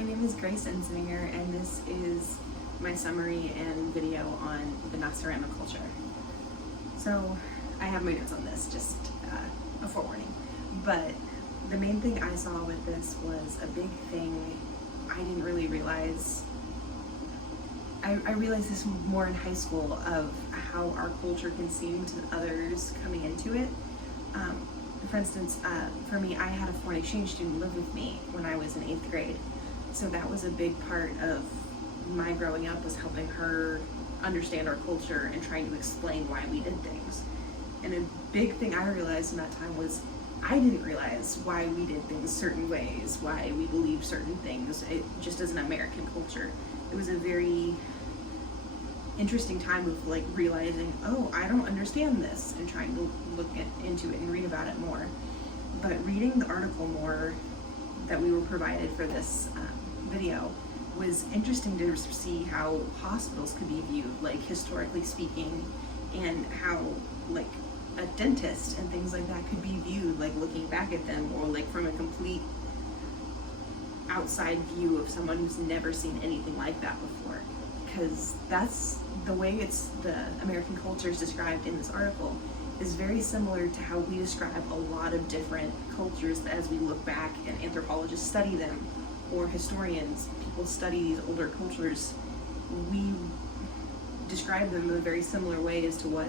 My name is Grace Enzinger, and this is my summary and video on the Nacirema culture. So I have my notes on this, just a forewarning. But the main thing I saw with this was a big thing I didn't really realize. I realized this more in high school of how our culture can seem to others coming into it. For instance, for me, I had a foreign exchange student live with me when I was in 8th grade. So that was a big part of my growing up, was helping her understand our culture and trying to explain why we did things. And a big thing I realized in that time was I didn't realize why we did things certain ways, why we believed certain things, just as an American culture. It was a very interesting time of like realizing, oh, I don't understand this, and trying to look into it and read about it more. But reading the article more that we were provided for this video was interesting to see how hospitals could be viewed, like historically speaking, and how like a dentist and things like that could be viewed, like looking back at them, or like from a complete outside view of someone who's never seen anything like that before. Because that's the way the American culture is described in this article is very similar to how we describe a lot of different cultures as we look back and anthropologists study them, or historians, people study these older cultures. We describe them in a very similar way as to what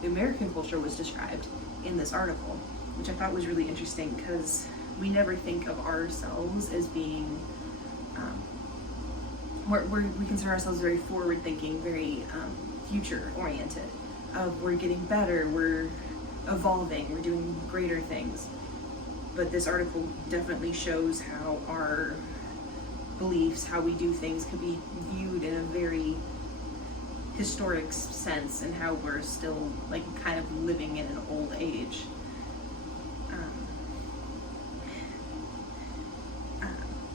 the American culture was described in this article, which I thought was really interesting because we never think of ourselves as being we consider ourselves very forward-thinking, very future-oriented. We're getting better, we're evolving, we're doing greater things. But this article definitely shows how our beliefs, how we do things, could be viewed in a very historic sense, and how we're still like kind of living in an old age.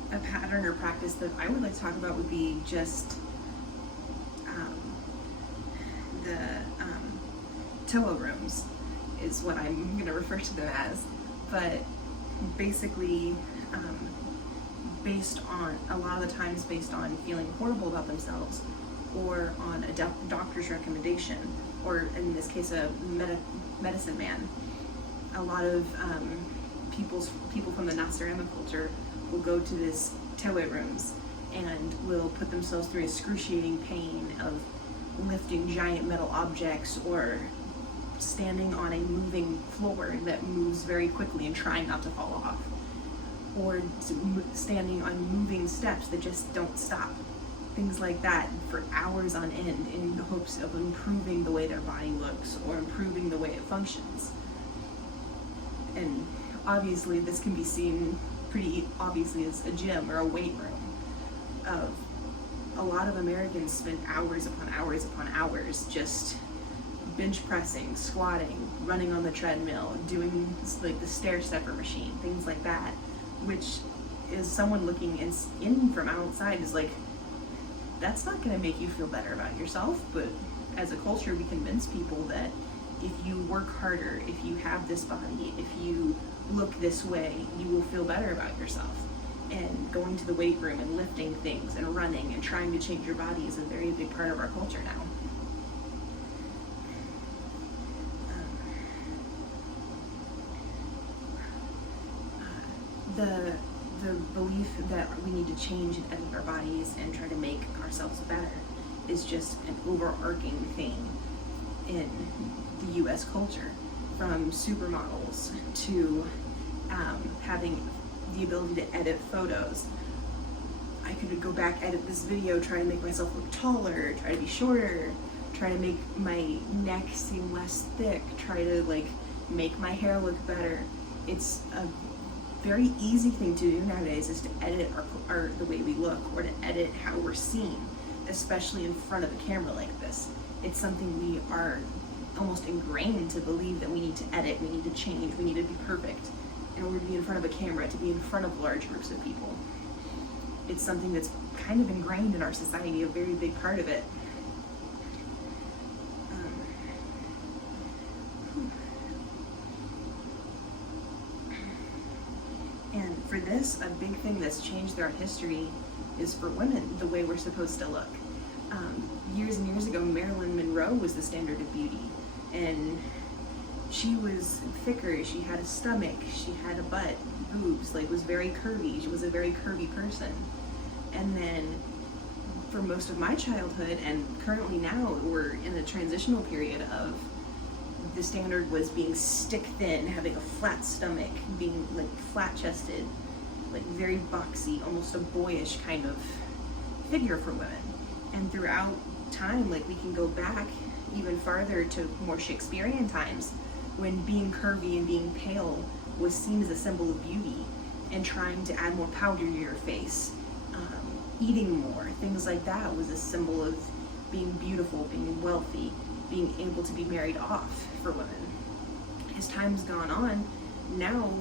A pattern or practice that I would like to talk about would be just the Toa rooms is what I'm going to refer to them as. But basically, based on, a lot of the times based on feeling horrible about themselves, or on a doctor's recommendation, or in this case a medicine man. A lot of people from the Nacirema culture will go to this Toa rooms and will put themselves through excruciating pain of lifting giant metal objects, or standing on a moving floor that moves very quickly and trying not to fall off, or standing on moving steps that just don't stop. Things like that for hours on end, in the hopes of improving the way their body looks or improving the way it functions. And obviously this can be seen pretty obviously as a gym or a weight room. A lot of Americans spend hours upon hours upon hours just bench pressing, squatting, running on the treadmill, doing like the stair stepper machine, things like that, which is someone looking in from outside is like, that's not going to make you feel better about yourself. But as a culture, we convince people that if you work harder, if you have this body, if you look this way, you will feel better about yourself. And going to the weight room and lifting things and running and trying to change your body is a very big part of our culture now. The belief that we need to change and edit our bodies and try to make ourselves better is just an overarching theme in the US culture, from supermodels to having the ability to edit photos. I could go back, edit this video, try to make myself look taller, try to be shorter, try to make my neck seem less thick, try to like make my hair look better. It's a very easy thing to do nowadays, is to edit the way we look, or to edit how we're seen, especially in front of a camera like this. It's something we are almost ingrained to believe, that we need to edit, we need to change, we need to be perfect in order to be in front of a camera, to be in front of large groups of people. It's something that's kind of ingrained in our society, a very big part of it. And for this guess a big thing that's changed throughout history is for women, the way we're supposed to look. Years and years ago, Marilyn Monroe was the standard of beauty, and she was thicker, she had a stomach, she had a butt, boobs, like was very curvy, she was a very curvy person. And then for most of my childhood and currently now, we're in a transitional period of the standard was being stick thin, having a flat stomach, being like flat chested, like very boxy, almost a boyish kind of figure for women. And throughout time, like we can go back even farther to more Shakespearean times when being curvy and being pale was seen as a symbol of beauty, and trying to add more powder to your face, eating more, things like that was a symbol of being beautiful, being wealthy, being able to be married off for women. As time's gone on, now,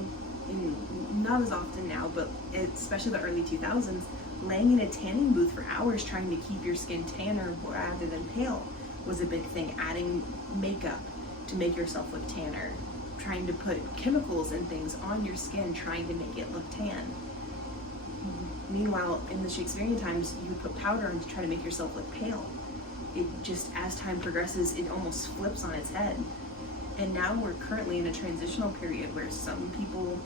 not as often now, but especially the early 2000s, laying in a tanning booth for hours trying to keep your skin tanner rather than pale was a big thing. Adding makeup to make yourself look tanner, trying to put chemicals and things on your skin trying to make it look tan. Meanwhile, in the Shakespearean times, you would put powder on to try to make yourself look pale. It just, as time progresses, it almost flips on its head. And now we're currently in a transitional period where some people,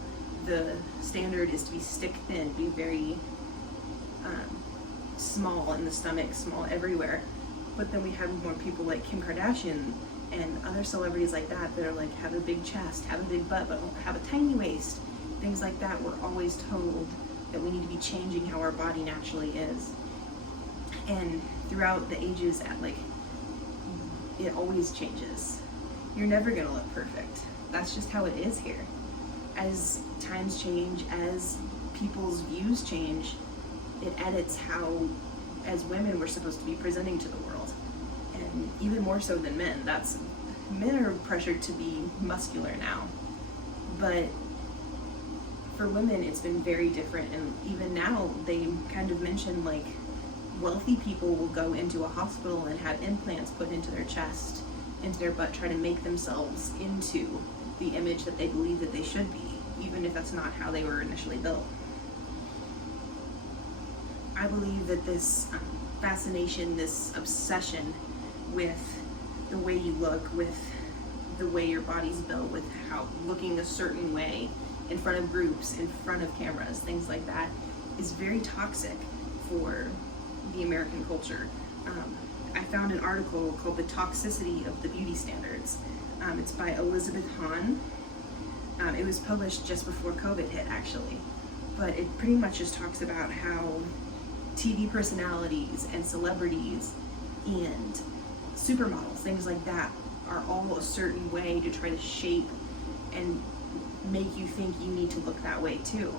the standard is to be stick thin, be very small in the stomach, small everywhere. But then we have more people like Kim Kardashian and other celebrities like that that are like, have a big chest, have a big butt, but have a tiny waist. Things like that. We're always told that we need to be changing how our body naturally is. And throughout the ages, it always changes. You're never gonna look perfect. That's just how it is here. As times change, as people's views change, it edits how, as women, we're supposed to be presenting to the world. And even more so than men. Men are pressured to be muscular now. But for women, it's been very different. And even now, they kind of mention like, wealthy people will go into a hospital and have implants put into their chest, into their butt, try to make themselves into the image that they believe that they should be, even if that's not how they were initially built. I believe that this fascination, this obsession with the way you look, with the way your body's built, with how looking a certain way in front of groups, in front of cameras, things like that, is very toxic for the American culture. I found an article called The Toxicity of the Beauty Standards. It's by Elizabeth Hahn. It was published just before COVID hit, actually. But it pretty much just talks about how TV personalities and celebrities and supermodels, things like that, are all a certain way to try to shape and make you think you need to look that way too.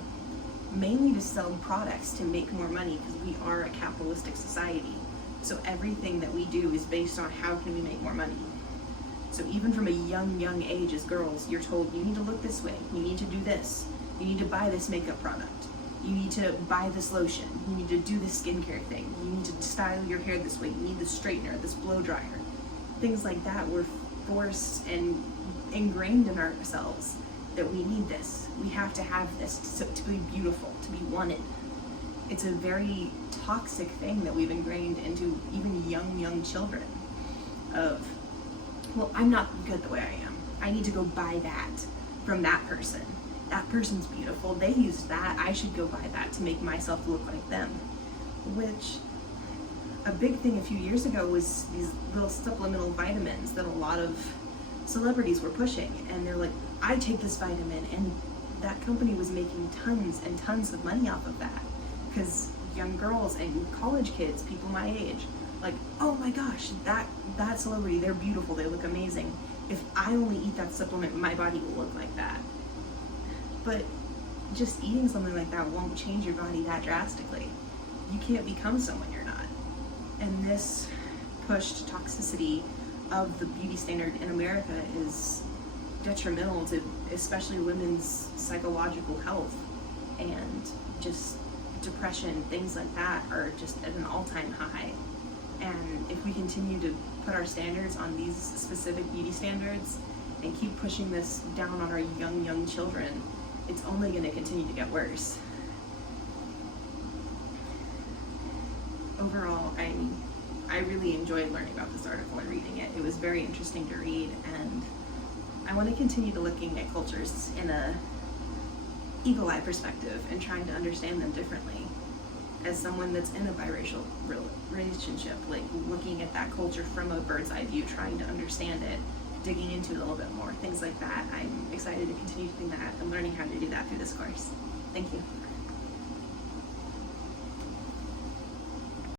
Mainly to sell products to make more money, because we are a capitalistic society. So everything that we do is based on how can we make more money. So even from a young age as girls, you're told you need to look this way, you need to do this, you need to buy this makeup product, you need to buy this lotion, you need to do this skincare thing, you need to style your hair this way, you need this straightener, this blow dryer. Things like that, we're forced and ingrained in ourselves that we need this, we have to have this to be beautiful, to be wanted. It's a very toxic thing that we've ingrained into even young children of, well, I'm not good the way I am. I need to go buy that from that person. That person's beautiful. They used that. I should go buy that to make myself look like them. Which, a big thing a few years ago was these little supplemental vitamins that a lot of celebrities were pushing. And they're like, I take this vitamin, and that company was making tons and tons of money off of that. Because young girls and college kids, people my age, like, oh my gosh, that celebrity, they're beautiful, they look amazing. If I only eat that supplement, my body will look like that. But just eating something like that won't change your body that drastically. You can't become someone you're not. And this pushed toxicity of the beauty standard in America is detrimental to especially women's psychological health, and just depression, things like that are just at an all-time high. And if we continue to put our standards on these specific beauty standards and keep pushing this down on our young children, it's only going to continue to get worse. overall, I really enjoyed learning about this article and reading it. It was very interesting to read, and I want to continue to looking at cultures in a eagle eye perspective and trying to understand them differently. As someone that's in a biracial relationship, like looking at that culture from a bird's eye view, trying to understand it, digging into it a little bit more, things like that. I'm excited to continue doing that and learning how to do that through this course. Thank you.